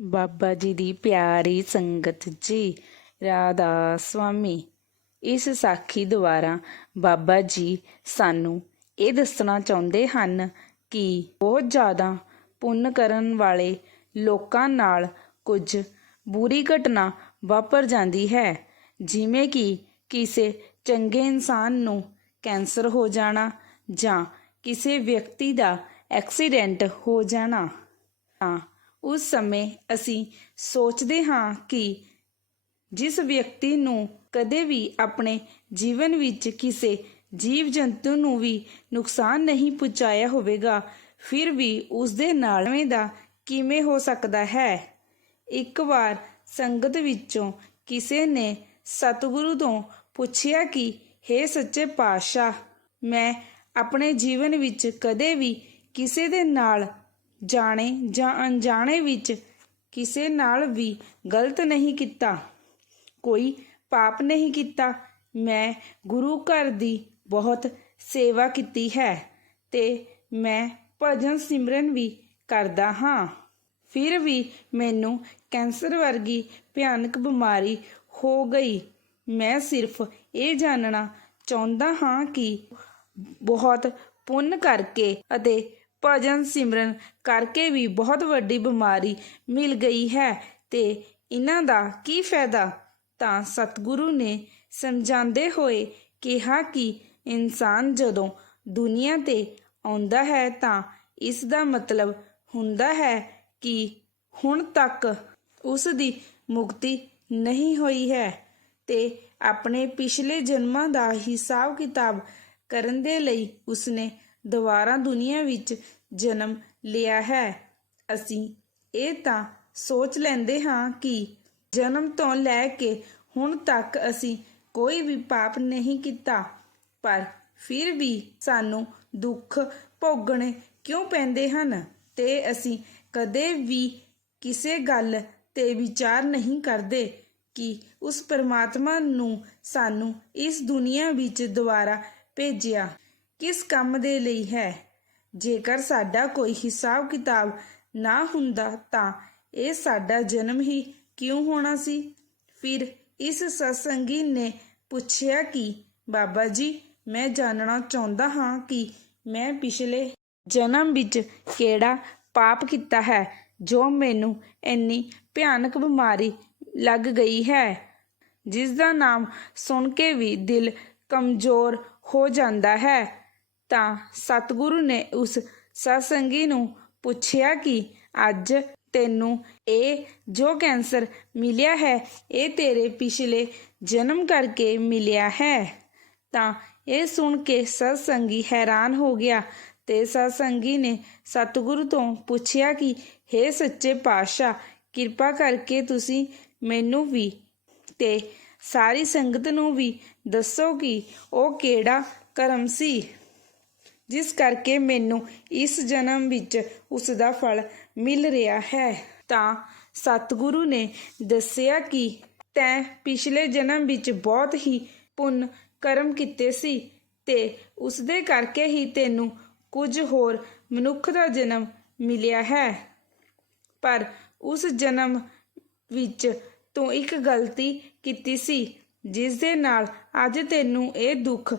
ਬਾਬਾ ਜੀ ਦੀ ਪਿਆਰੀ ਸੰਗਤ ਜੀ, ਰਾਧਾ ਸਵਾਮੀ ਇਸ ਸਾਖੀ ਦੁਆਰਾ ਬਾਬਾ ਜੀ ਸਾਨੂੰ ਇਹ ਦੱਸਣਾ ਚਾਹੁੰਦੇ ਹਨ ਕਿ ਬਹੁਤ ਜ਼ਿਆਦਾ ਪੁੰਨ ਕਰਨ ਵਾਲੇ ਲੋਕਾਂ ਨਾਲ ਕੁਝ ਬੁਰੀ ਘਟਨਾ ਵਾਪਰ ਜਾਂਦੀ ਹੈ। ਜਿਵੇਂ ਕਿ ਕਿਸੇ ਚੰਗੇ ਇਨਸਾਨ ਨੂੰ ਕੈਂਸਰ ਹੋ ਜਾਣਾ ਜਾਂ ਕਿਸੇ ਵਿਅਕਤੀ ਦਾ ਐਕਸੀਡੈਂਟ ਹੋ ਜਾਣਾ। ਤਾਂ ਉਸ ਸਮੇਂ ਅਸੀਂ ਸੋਚਦੇ ਹਾਂ ਕਿ ਜਿਸ ਵਿਅਕਤੀ ਨੂੰ ਕਦੇ ਵੀ ਆਪਣੇ ਜੀਵਨ ਵਿੱਚ ਕਿਸੇ ਜੀਵ ਜੰਤੂ ਨੂੰ ਵੀ ਨੁਕਸਾਨ ਨਹੀਂ ਪਹੁੰਚਾਇਆ ਹੋਵੇਗਾ, ਫਿਰ ਵੀ ਉਸ ਦੇ ਨਾਲ ਦਾ ਕਿਵੇਂ ਹੋ ਸਕਦਾ ਹੈ? ਇੱਕ ਵਾਰ ਸੰਗਤ ਵਿੱਚੋਂ ਕਿਸੇ ਨੇ ਸਤਿਗੁਰੂ ਤੋਂ ਪੁੱਛਿਆ ਕਿ हे ਸੱਚੇ ਪਾਤਸ਼ਾਹ, ਮੈਂ ਆਪਣੇ ਜੀਵਨ ਵਿੱਚ ਕਦੇ ਵੀ ਕਿਸੇ ਦੇ ਨਾਲ ਜਾਣੇ ਜਾਂ ਅਣਜਾਣੇ ਵਿੱਚ ਕਿਸੇ ਨਾਲ ਵੀ ਗਲਤ ਨਹੀਂ ਕੀਤਾ। ਕੋਈ ਪਾਪ ਨਹੀਂ ਕੀਤਾ। ਮੈਂ ਗੁਰੂ ਘਰ ਦੀ ਬਹੁਤ ਸੇਵਾ ਕੀਤੀ ਹੈ ਤੇ ਮੈਂ ਭਜਨ ਸਿਮਰਨ ਵੀ ਕਰਦਾ ਹਾਂ। ਫਿਰ ਵੀ ਮੈਨੂੰ ਕੈਂਸਰ ਵਰਗੀ ਭਿਆਨਕ ਬਿਮਾਰੀ ਹੋ ਗਈ। ਮੈਂ ਸਿਰਫ ਇਹ ਜਾਣਨਾ ਚਾਹੁੰਦਾ ਹਾਂ ਕਿ ਬਹੁਤ ਪੁੰਨ ਕਰਕੇ ਅਤੇ ਭਜਨ ਸਿਮਰਨ ਕਰਕੇ ਵੀ ਬਹੁਤ ਵੱਡੀ ਬਿਮਾਰੀ ਮਿਲ ਗਈ ਹੈ ਤੇ ਇਹਨਾਂ ਦਾ ਕੀ ਫਾਇਦਾ? ਤਾਂ ਸਤਿਗੁਰੂ ਨੇ ਸਮਝਾਉਂਦੇ ਹੋਏ ਕਿਹਾ ਕਿ ਇਨਸਾਨ ਜਦੋਂ ਦੁਨੀਆ ਤੇ ਆਉਂਦਾ ਹੈ ਤਾਂ ਇਸ ਦਾ ਮਤਲਬ ਹੁੰਦਾ ਹੈ ਕਿ ਹੁਣ ਤੱਕ ਉਸ ਦੀ ਮੁਕਤੀ ਨਹੀਂ ਹੋਈ ਹੈ ਤੇ ਆਪਣੇ ਪਿਛਲੇ ਜਨਮਾਂ ਦਾ ਹਿਸਾਬ ਕਿਤਾਬ ਕਰਨ ਦੇ ਲਈ ਉਸਨੇ ਦੁਬਾਰਾ ਦੁਨੀਆ ਵਿੱਚ ਜਨਮ ਲਿਆ ਹੈ। ਅਸੀਂ ਇਹ ਤਾਂ ਸੋਚ ਲੈਂਦੇ ਹਾਂ ਕਿ ਜਨਮ ਤੋਂ ਲੈ ਕੇ ਹੁਣ ਤੱਕ ਅਸੀਂ ਕੋਈ ਵੀ ਪਾਪ ਨਹੀਂ ਕੀਤਾ, ਪਰ ਫਿਰ ਵੀ ਸਾਨੂੰ ਦੁੱਖ ਭੋਗਣੇ ਕਿਉਂ ਪੈਂਦੇ ਹਨ? ਤੇ ਅਸੀਂ ਕਦੇ ਵੀ ਕਿਸੇ ਗੱਲ ਤੇ ਵਿਚਾਰ ਨਹੀਂ ਕਰਦੇ ਕਿ ਉਸ ਪਰਮਾਤਮਾ ਨੂੰ ਸਾਨੂੰ ਇਸ ਦੁਨੀਆ ਵਿੱਚ ਦੁਬਾਰਾ ਭੇਜਿਆ ਕਿਸ ਕੰਮ ਦੇ ਲਈ ਹੈ? ਜੇਕਰ ਸਾਡਾ ਕੋਈ ਹਿਸਾਬ ਕਿਤਾਬ ਨਾ ਹੁੰਦਾ ਤਾਂ ਇਹ ਸਾਡਾ ਜਨਮ ਹੀ ਕਿਉਂ ਹੋਣਾ ਸੀ? ਫਿਰ ਇਸ ਸਤਸੰਗੀ ਨੇ ਪੁੱਛਿਆ ਕਿ, ਬਾਬਾ ਜੀ, ਮੈਂ ਜਾਣਨਾ ਚਾਹੁੰਦਾ ਹਾਂ ਕਿ ਮੈਂ ਪਿਛਲੇ ਜਨਮ ਵਿੱਚ ਕਿਹੜਾ ਪਾਪ ਕੀਤਾ ਹੈ ਜੋ ਮੈਨੂੰ ਇੰਨੀ ਭਿਆਨਕ ਬਿਮਾਰੀ ਲੱਗ ਗਈ ਹੈ? ਜਿਸ ਦਾ ਨਾਮ ਸੁਣ ਕੇ ਵੀ ਦਿਲ ਕਮਜ਼ੋਰ ਹੋ ਜਾਂਦਾ ਹੈ। ਤਾਂ ਸਤਿਗੁਰੂ ਨੇ ਉਸ ਸਤਸੰਗੀ ਨੂੰ ਪੁੱਛਿਆ ਕਿ ਅੱਜ ਤੈਨੂੰ ਇਹ ਜੋ ਕੈਂਸਰ ਮਿਲਿਆ ਹੈ, ਇਹ ਤੇਰੇ ਪਿਛਲੇ ਜਨਮ ਕਰਕੇ ਮਿਲਿਆ ਹੈ। ਤਾਂ ਇਹ ਸੁਣ ਕੇ ਸਤਸੰਗੀ ਹੈਰਾਨ ਹੋ ਗਿਆ ਤੇ ਸਤਸੰਗੀ ਨੇ ਸਤਿਗੁਰੂ ਤੋਂ ਪੁੱਛਿਆ ਕਿ हे ਸੱਚੇ ਪਾਤਸ਼ਾਹ, ਕਿਰਪਾ ਕਰਕੇ ਤੁਸੀਂ ਮੈਨੂੰ ਵੀ ਤੇ ਸਾਰੀ ਸੰਗਤ ਨੂੰ ਵੀ ਦੱਸੋ ਕਿ ਉਹ ਕਿਹੜਾ ਕਰਮ ਸੀ? ਜਿਸ ਕਰਕੇ ਮੈਨੂੰ ਇਸ ਜਨਮ ਵਿੱਚ ਉਸ ਦਾ ਫਲ ਮਿਲ ਰਿਹਾ ਹੈ। ਤਾਂ ਸਤਿਗੁਰੂ ਨੇ ਦੱਸਿਆ ਕਿ ਤੈਂ ਪਿਛਲੇ ਜਨਮ ਵਿੱਚ ਬਹੁਤ ਹੀ ਪੁੰਨ ਕਰਮ ਕੀਤੇ ਸੀ ਤੇ ਉਸ ਦੇ ਕਰਕੇ ਹੀ ਤੈਨੂੰ ਕੁਝ ਹੋਰ ਮਨੁੱਖ ਦਾ ਜਨਮ ਮਿਲਿਆ ਹੈ। ਪਰ ਉਸ ਜਨਮ ਵਿੱਚ ਤੂੰ ਇੱਕ ਗਲਤੀ ਕੀਤੀ ਸੀ ਜਿਸ ਦੇ ਨਾਲ ਅੱਜ ਤੈਨੂੰ ਇਹ ਦੁੱਖ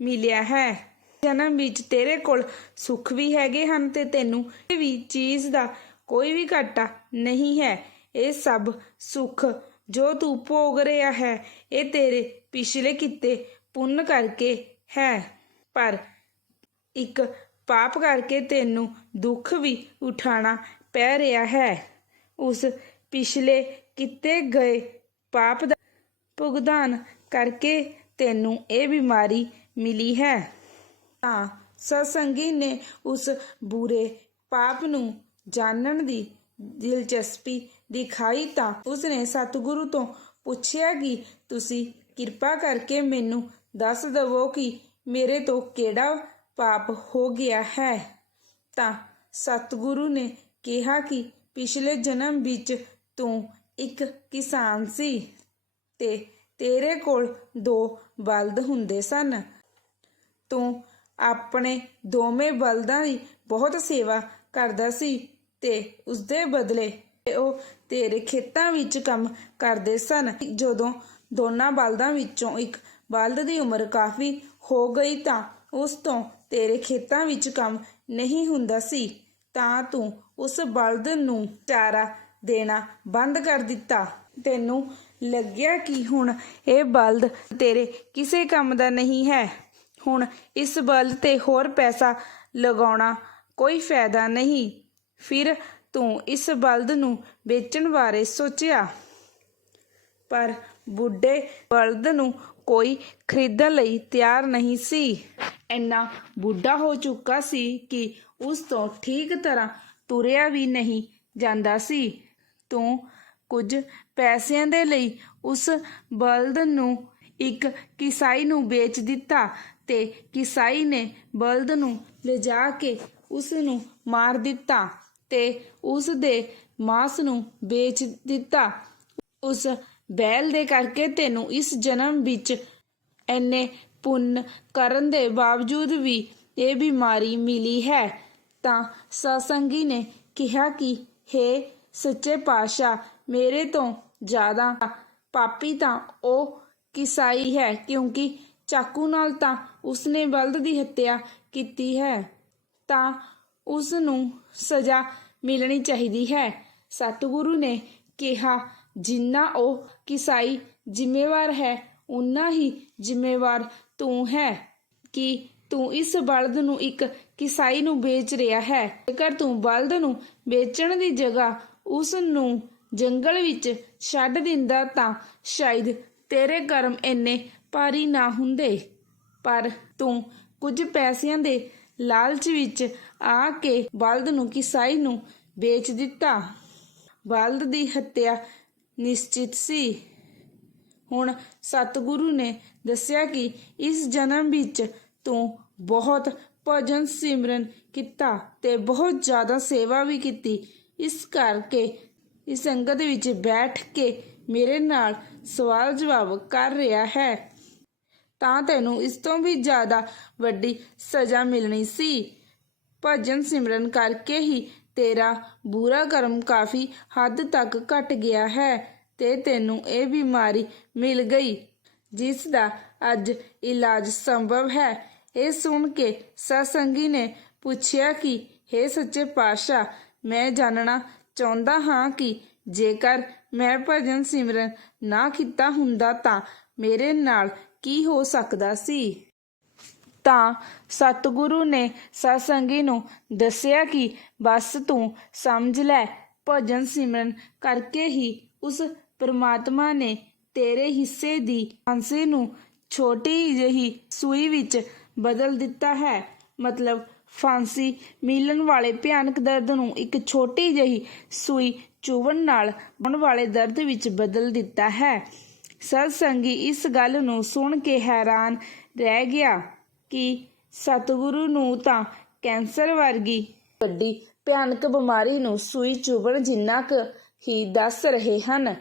ਮਿਲਿਆ ਹੈ। ਜਨਮ ਵਿੱਚ ਤੇਰੇ ਕੋਲ ਸੁੱਖ ਵੀ ਹੈਗੇ ਹਨ ਤੇ ਤੈਨੂੰ ਵੀ ਚੀਜ਼ ਦਾ ਕੋਈ ਵੀ ਘਾਟਾ ਨਹੀਂ ਹੈ, ਇਹ ਸਭ ਸੁੱਖ ਜੋ ਤੂੰ ਭੋਗ ਰਿਹਾ ਹੈ, ਇਹ ਤੇਰੇ ਪਿਛਲੇ ਕੀਤੇ ਪੁੰਨ ਕਰਕੇ ਹੈ। ਪਰ ਇੱਕ ਪਾਪ ਕਰਕੇ ਤੈਨੂੰ ਦੁੱਖ ਵੀ ਉਠਾਣਾ ਪੈ ਰਿਹਾ ਹੈ। ਉਸ ਪਿਛਲੇ ਕੀਤੇ ਗਏ ਪਾਪ ਦਾ ਭੁਗਤਾਨ ਕਰਕੇ ਤੈਨੂੰ ਇਹ ਬਿਮਾਰੀ ਮਿਲੀ ਹੈ। ਤਾਂ ਸਤਸੰਗੀ ਨੇ ਉਸ ਬੁਰੇ ਪਾਪ ਨੂੰ ਜਾਣਨ ਦੀ ਦਿਲਚਸਪੀ ਦਿਖਾਈ ਤਾਂ ਉਸਨੇ ਸਤਿਗੁਰੂ ਤੋਂ ਪੁੱਛਿਆ ਕਿ ਤੁਸੀਂ ਕਿਰਪਾ ਕਰਕੇ ਮੈਨੂੰ ਦੱਸ ਦਵੋ ਕਿ ਮੇਰੇ ਤੋਂ ਕਿਹੜਾ ਪਾਪ ਹੋ ਗਿਆ ਹੈ। ਤਾਂ ਸਤਿਗੁਰੂ ਨੇ ਕਿਹਾ ਕਿ ਪਿਛਲੇ ਜਨਮ ਵਿੱਚ ਤੂੰ ਇੱਕ ਕਿਸਾਨ ਸੀ ਤੇ ਤੇਰੇ ਕੋਲ ਦੋ ਬਲਦ ਹੁੰਦੇ ਸਨ। ਤੂੰ ਆਪਣੇ ਦੋਵੇਂ ਬਲਦਾਂ ਦੀ ਬਹੁਤ ਸੇਵਾ ਕਰਦਾ ਸੀ ਤੇ ਉਸਦੇ ਬਦਲੇ ਉਹ ਤੇਰੇ ਖੇਤਾਂ ਵਿੱਚ ਕੰਮ ਕਰਦੇ ਸਨ। ਜਦੋਂ ਦੋਨਾਂ ਬਲਦਾਂ ਵਿੱਚੋਂ ਇੱਕ ਬਲਦ ਦੀ ਉਮਰ ਕਾਫੀ ਹੋ ਗਈ ਤਾਂ ਉਸ ਤੋਂ ਤੇਰੇ ਖੇਤਾਂ ਵਿੱਚ ਕੰਮ ਨਹੀਂ ਹੁੰਦਾ ਸੀ, ਤਾਂ ਤੂੰ ਉਸ ਬਲਦ ਨੂੰ ਚਾਰਾ ਦੇਣਾ ਬੰਦ ਕਰ ਦਿੱਤਾ। ਤੈਨੂੰ ਲੱਗਿਆ ਕਿ ਹੁਣ ਇਹ ਬਲਦ ਤੇਰੇ ਕਿਸੇ ਕੰਮ ਦਾ ਨਹੀਂ ਹੈ। ਹੁਣ ਇਸ ਬਲਦ ਤੇ ਹੋਰ ਪੈਸਾ ਲਗਾਉਣਾ ਕੋਈ ਫਾਇਦਾ ਨਹੀਂ। ਫਿਰ ਤੂੰ ਇਸ ਬਲਦ ਨੂੰ ਵੇਚਣ ਬਾਰੇ ਸੋਚਿਆ। ਪਰ ਬੁੱਢੇ ਬਲਦ ਨੂੰ ਕੋਈ ਖਰੀਦਣ ਲਈ ਤਿਆਰ ਨਹੀਂ ਸੀ। ਇੰਨਾ ਬੁੱਢਾ ਹੋ ਚੁੱਕਾ ਸੀ ਕਿ ਉਸ ਤੋਂ ਠੀਕ ਤਰ੍ਹਾਂ ਤੁਰਿਆ ਵੀ ਨਹੀਂ ਜਾਂਦਾ ਸੀ। ਤੂੰ ਕੁਝ ਪੈਸਿਆਂ ਦੇ ਲਈ ਉਸ ਬਲਦ ਨੂੰ ਇੱਕ ਕਿਸਾਈ ਨੂੰ ਵੇਚ ਦਿੱਤਾ ਤੇ ਕਿਸਾਈ ਨੇ ਬਲਦ ਨੂੰ ਲਿਜਾ ਕੇ ਉਸ ਨੂੰ ਮਾਰ ਦਿੱਤਾ ਤੇ ਉਸ ਦੇ ਮਾਂਸ ਨੂੰ ਵੇਚ ਦਿੱਤਾ। ਉਸ ਬੈਲ ਦੇ ਕਰਕੇ ਤੈਨੂੰ ਇਸ ਜਨਮ ਵਿੱਚ ਐਨੇ ਪੁੰਨ ਕਰਨ ਦੇ ਬਾਵਜੂਦ ਵੀ ਇਹ ਬਿਮਾਰੀ ਮਿਲੀ ਹੈ। ਤਾਂ ਸਤਸੰਗੀ ਨੇ ਕਿਹਾ ਕਿ, ਹੇ ਸੱਚੇ ਪਾਤਸ਼ਾਹ, ਮੇਰੇ ਤੋਂ ਜ਼ਿਆਦਾ ਪਾਪੀ ਤਾਂ ਉਹ ਕਿਸਾਈ ਹੈ ਕਿਉਂਕਿ ਚਾਕੂ ਨਾਲ ਤਾਂ ਉਸਨੇ ਬਲਦ ਦੀ ਹੱਤਿਆ ਕੀਤੀ ਹੈ, ਤਾਂ ਉਸ ਨੂੰ ਸਜ਼ਾ ਮਿਲਣੀ ਚਾਹੀਦੀ ਹੈ। ਸਤਿਗੁਰੂ ਨੇ ਕਿਹਾ, ਜਿੰਨਾ ਉਹ ਕਿਸਾਈ ਜ਼ਿੰਮੇਵਾਰ ਹੈ ਉਨਾ ਹੀ ਜ਼ਿੰਮੇਵਾਰ ਤੂੰ ਹੈ ਕਿ ਤੂੰ ਇਸ ਬਲਦ ਨੂੰ ਇੱਕ ਕਿਸਾਈ ਨੂੰ ਵੇਚ ਰਿਹਾ ਹੈ। ਜੇਕਰ ਤੂੰ ਬਲਦ ਨੂੰ ਵੇਚਣ ਦੀ ਜਗ੍ਹਾ ਉਸ ਨੂੰ ਜੰਗਲ ਵਿੱਚ ਛੱਡ ਦਿੰਦਾ ਤਾਂ ਸ਼ਾਇਦ ਤੇਰੇ ਕਰਮ ਇੰਨੇ ਭਾਰੀ ਨਾ ਹੁੰਦੇ। ਪਰ ਤੂੰ ਕੁਝ ਪੈਸਿਆਂ ਦੇ ਲਾਲਚ ਵਿੱਚ ਆ ਕੇ ਬਲਦ ਨੂੰ, ਕਿਸਾਈ ਨੂੰ ਵੇਚ ਦਿੱਤਾ। ਬਲਦ ਦੀ ਹੱਤਿਆ ਨਿਸ਼ਚਿਤ ਸੀ। ਹੁਣ ਸਤਿਗੁਰੂ ਨੇ ਦੱਸਿਆ ਕਿ ਇਸ ਜਨਮ ਵਿੱਚ ਤੂੰ ਬਹੁਤ ਭਜਨ ਸਿਮਰਨ ਕੀਤਾ ਤੇ ਬਹੁਤ ਜ਼ਿਆਦਾ ਸੇਵਾ ਵੀ ਕੀਤੀ। ਇਸ ਕਰਕੇ ਇਸ ਸੰਗਤ ਵਿੱਚ ਬੈਠ ਕੇ ਮੇਰੇ ਨਾਲ ਸਵਾਲ ਜਵਾਬ ਕਰ ਰਿਹਾ ਹੈ। ਤਾਂ ਤੈਨੂੰ ਇਸ ਤੋਂ ਵੀ ਜ਼ਿਆਦਾ ਵੱਡੀ ਸਜ਼ਾ ਮਿਲਣੀ ਸੀ। ਭਜਨ ਸਿਮਰਨ ਕਰਕੇ ਹੀ ਤੇਰਾ ਬੁਰਾ ਕਰਮ ਕਾਫੀ ਹੱਦ ਤੱਕ ਘਟ ਗਿਆ ਹੈ ਤੇ ਤੈਨੂੰ ਇਹ ਬਿਮਾਰੀ ਮਿਲ ਗਈ, ਜਿਸ ਦਾ ਅੱਜ ਇਲਾਜ ਸੰਭਵ ਹੈ। ਇਹ ਸੁਣ ਕੇ ਸਤਸੰਗੀ ਨੇ ਪੁੱਛਿਆ ਕਿ हे ਸੱਚੇ ਪਾਤਸ਼ਾਹ, ਮੈਂ ਜਾਣਨਾ ਚਾਹੁੰਦਾ ਹਾਂ ਕਿ ਜੇਕਰ ਮੈਂ ਭਜਨ ਸਿਮਰਨ ਨਾ ਕੀਤਾ ਹੁੰਦਾ ਤਾਂ ਮੇਰੇ ਨਾਲ ਕੀ ਹੋ ਸਕਦਾ ਸੀ? ਤਾਂ ਸਤਿਗੁਰੂ ਨੇ ਸਤਸੰਗੀ ਨੂੰ ਦੱਸਿਆ ਕਿ, ਬਸ ਤੂੰ ਸਮਝ ਲੈ, ਭਜਨ ਸਿਮਰਨ ਕਰਕੇ ਹੀ ਉਸ ਪ੍ਰਮਾਤਮਾ ਨੇ ਤੇਰੇ ਹਿੱਸੇ ਦੀ ਫਾਂਸੀ ਨੂੰ ਛੋਟੀ ਜਿਹੀ ਸੂਈ ਵਿੱਚ ਬਦਲ ਦਿੱਤਾ ਹੈ। ਮਤਲਬ ਫਾਂਸੀ ਮਿਲਣ ਵਾਲੇ ਭਿਆਨਕ ਦਰਦ ਨੂੰ ਇੱਕ ਛੋਟੀ ਜਿਹੀ ਸੂਈ ਚੁਵਣ ਨਾਲ ਬਣ ਵਾਲੇ ਦਰਦ ਵਿੱਚ ਬਦਲ ਦਿੱਤਾ ਹੈ। ਸਤਸੰਗੀ, ਇਸ ਗੱਲ ਨੂੰ ਸੁਣ ਕੇ ਹੈਰਾਨ ਰਹਿ ਗਿਆ ਕਿ ਸਤਿਗੁਰੂ ਨੂੰ ਤਾਂ ਕੈਂਸਰ ਵਰਗੀ ਵੱਡੀ ਭਿਆਨਕ ਬਿਮਾਰੀ ਨੂੰ ਸੂਈ ਚੁਭਣ ਜਿੰਨਾ ਕੁ ਹੀ ਦੱਸ ਰਹੇ ਹਨ।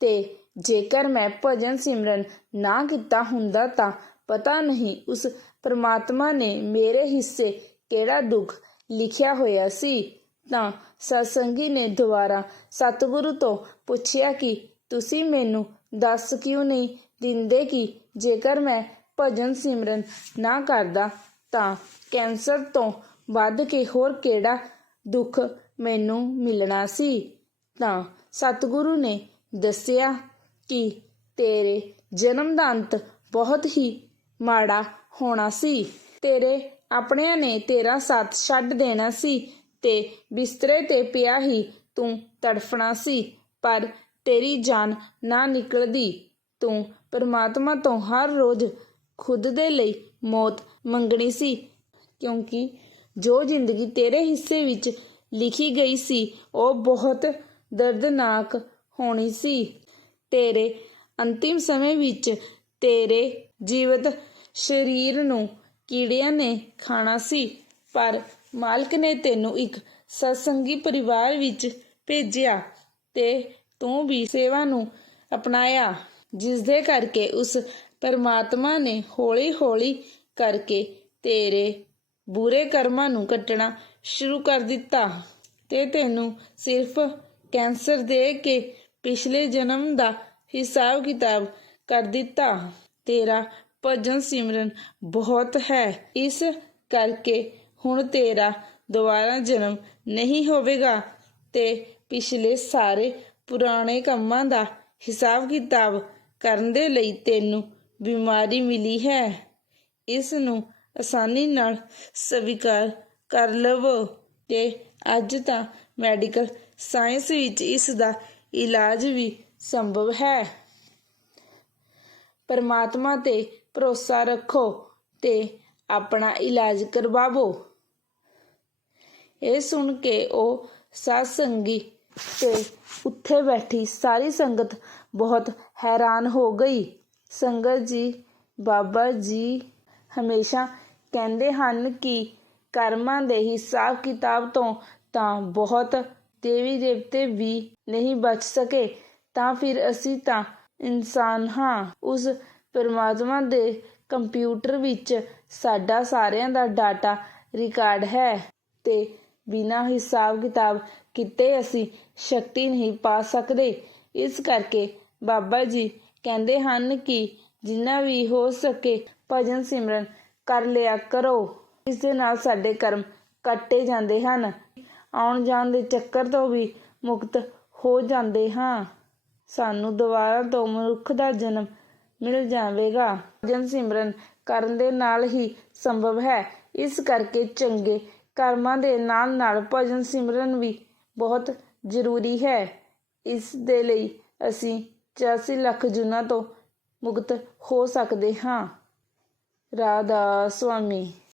ਤੇ ਜੇਕਰ ਮੈਂ ਭਜਨ ਸਿਮਰਨ ਨਾ ਕੀਤਾ ਹੁੰਦਾ ਤਾਂ ਪਤਾ ਨਹੀਂ ਉਸ ਪ੍ਰਮਾਤਮਾ ਨੇ ਮੇਰੇ ਹਿੱਸੇ ਕਿਹੜਾ ਦੁੱਖ ਲਿਖਿਆ ਹੋਇਆ ਸੀ। ਤਾਂ ਸਤਸੰਗੀ ਨੇ ਦੁਬਾਰਾ ਸਤਿਗੁਰੂ ਤੋਂ ਪੁੱਛਿਆ ਕਿ ਤੁਸੀਂ ਮੈਨੂੰ ਦੱਸ ਕਿਉਂ ਨਹੀਂ ਦਿੰਦੇ ਕਿ ਜੇਕਰ ਮੈਂ ਭਜਨ ਸਿਮਰਨ ਨਾ ਕਰਦਾ ਤਾਂ ਕੈਂਸਰ ਤੋਂ ਵੱਧ ਕੇ ਹੋਰ ਕਿਹੜਾ ਦੁੱਖ ਮੈਨੂੰ ਮਿਲਣਾ ਸੀ? ਤਾਂ ਸਤਿਗੁਰੂ ਨੇ ਦੱਸਿਆ ਕਿ ਤੇਰੇ ਜਨਮ ਦਾ ਅੰਤ ਬਹੁਤ ਹੀ ਮਾੜਾ ਹੋਣਾ ਸੀ। ਤੇਰੇ ਆਪਣਿਆਂ ਨੇ ਤੇਰਾ ਸਾਥ ਛੱਡ ਦੇਣਾ ਸੀ ਤੇ ਬਿਸਤਰੇ ਤੇ ਪਿਆ ਹੀ ਤੂੰ ਤੜਫਣਾ ਸੀ, ਪਰ ਤੇਰੀ ਜਾਨ ਨਾ ਨਿਕਲਦੀ। ਤੂੰ ਪਰਮਾਤਮਾ ਤੋਂ ਹਰ ਰੋਜ਼ ਖੁਦ ਦੇ ਲਈ ਮੌਤ ਮੰਗਣੀ ਸੀ, ਕਿਉਂਕਿ ਜੋ ਜ਼ਿੰਦਗੀ ਤੇਰੇ ਹਿੱਸੇ ਵਿੱਚ ਲਿਖੀ ਗਈ ਸੀ, ਉਹ ਬਹੁਤ ਦਰਦਨਾਕ ਹੋਣੀ ਸੀ। ਤੇਰੇ ਅੰਤਿਮ ਸਮੇਂ ਵਿੱਚ ਤੇਰੇ ਜੀਵਤ ਸਰੀਰ ਨੂੰ ਕੀੜਿਆਂ ਨੇ ਖਾਣਾ ਸੀ, ਪਰ ਮਾਲਕ ਨੇ ਤੈਨੂੰ ਇੱਕ ਸਤਸੰਗੀ ਪਰਿਵਾਰ ਵਿੱਚ ਭੇਜਿਆ ਤੇ ਤੂੰ ਵੀ ਸੇਵਾ ਨੂੰ ਅਪਣਾਇਆ ਜਿਸ ਦੇ ਕਰਕੇ ਉਸ ਪਰਮਾਤਮਾ ਨੇ ਹੌਲੀ-ਹੌਲੀ ਕਰਕੇ ਤੇਰੇ ਬੁਰੇ ਕਰਮਾਂ ਨੂੰ ਕੱਟਣਾ ਸ਼ੁਰੂ ਕਰ ਦਿੱਤਾ ਤੇ ਤੈਨੂੰ ਸਿਰਫ ਕੈਂਸਰ ਦੇ ਕੇ ਪਿਛਲੇ ਜਨਮ ਦਾ ਹਿਸਾਬ ਕਿਤਾਬ ਕਰ ਦਿੱਤਾ। ਤੇਰਾ ਭਜਨ ਸਿਮਰਨ ਬਹੁਤ ਹੈ, ਇਸ ਕਰਕੇ ਹੁਣ ਤੇਰਾ ਦੁਬਾਰਾ ਜਨਮ ਨਹੀਂ ਹੋਵੇਗਾ ਤੇ ਪਿਛਲੇ ਸਾਰੇ ਪੁਰਾਣੇ ਕੰਮਾਂ ਦਾ ਹਿਸਾਬ ਕਿਤਾਬ ਕਰਨ ਦੇ ਲਈ ਤੈਨੂੰ ਬਿਮਾਰੀ ਮਿਲੀ ਹੈ। ਇਸ ਨੂੰ ਆਸਾਨੀ ਨਾਲ ਸਵੀਕਾਰ ਕਰ ਲਵੋ। ਤੇ ਅੱਜ ਤਾਂ ਮੈਡੀਕਲ ਸਾਇੰਸ ਵਿੱਚ ਇਸ ਦਾ ਇਲਾਜ ਵੀ ਸੰਭਵ ਹੈ। ਪਰਮਾਤਮਾ ਤੇ ਭਰੋਸਾ ਰੱਖੋ ਤੇ ਆਪਣਾ ਇਲਾਜ ਕਰਵਾਵੋ। ਇਹ ਸੁਣ ਕੇ ਉਹ ਸਾਸੰਗੀ ਤੇ ਉੱਥੇ ਬੈਠੀ ਸਾਰੀ ਸੰਗਤ ਬਹੁਤ ਹੈਰਾਨ ਹੋ ਗਈ। ਸੰਗਤ ਜੀ, ਬਾਬਾ ਜੀ ਹਮੇਸ਼ਾ ਕਹਿੰਦੇ ਹਨ ਕਿ ਕਰਮਾਂ ਦੇ ਹਿਸਾਬ ਕਿਤਾਬ ਤੋਂ ਤਾਂ ਬਹੁਤ ਦੇਵੀ ਦੇਵਤੇ ਵੀ ਨਹੀਂ ਬਚ ਸਕੇ, ਤਾਂ ਫਿਰ ਅਸੀਂ ਤਾਂ ਇਨਸਾਨ ਹਾਂ। ਉਸ ਪਰਮਾਤਮਾ ਦੇ ਕੰਪਿਊਟਰ ਵਿੱਚ ਸਾਡਾ ਸਾਰਿਆਂ ਦਾ ਡਾਟਾ ਰਿਕਾਰਡ ਹੈ ਤੇ ਬਿਨਾਂ ਹਿਸਾਬ ਕਿਤਾਬ ਕਿਤੇ ਅਸੀਂ ਸ਼ਕਤੀ ਨਹੀਂ ਪਾ ਸਕਦੇ। ਇਸ ਕਰਕੇ ਬਾਬਾ ਜੀ ਕਹਿੰਦੇ ਹਨ ਕਿ ਜਿੰਨਾ ਵੀ ਹੋ ਸਕੇ ਭਜਨ ਸਿਮਰਨ ਕਰ ਲਿਆ ਕਰੋ। ਇਸ ਦੇ ਨਾਲ ਸਾਡੇ ਕਰਮ ਕੱਟੇ ਜਾਂਦੇ ਹਨ। ਆਉਣ ਜਾਣ ਦੇ ਚੱਕਰ ਤੋਂ ਵੀ ਮੁਕਤ ਹੋ ਜਾਂਦੇ ਹਾਂ। ਸਾਨੂੰ ਦੁਬਾਰਾ ਤੋਂ ਮਨੁੱਖ ਦਾ ਜਨਮ ਮਿਲ ਜਾਵੇਗਾ। ਭਜਨ ਸਿਮਰਨ ਕਰਨ ਦੇ ਨਾਲ ਹੀ ਸੰਭਵ ਹੈ। ਇਸ ਕਰਕੇ ਚੰਗੇ ਕਰਮਾਂ ਦੇ ਨਾਲ ਨਾਲ ਭਜਨ ਸਿਮਰਨ ਵੀ ਬਹੁਤ ਜ਼ਰੂਰੀ ਹੈ। ਇਸ ਦੇ ਲਈ ਅਸੀਂ 84 ਲੱਖ ਜੁਨਾ ਤੋਂ ਮੁਕਤ ਹੋ ਸਕਦੇ ਹਾਂ। ਰਾਧਾ ਸੁਆਮੀ।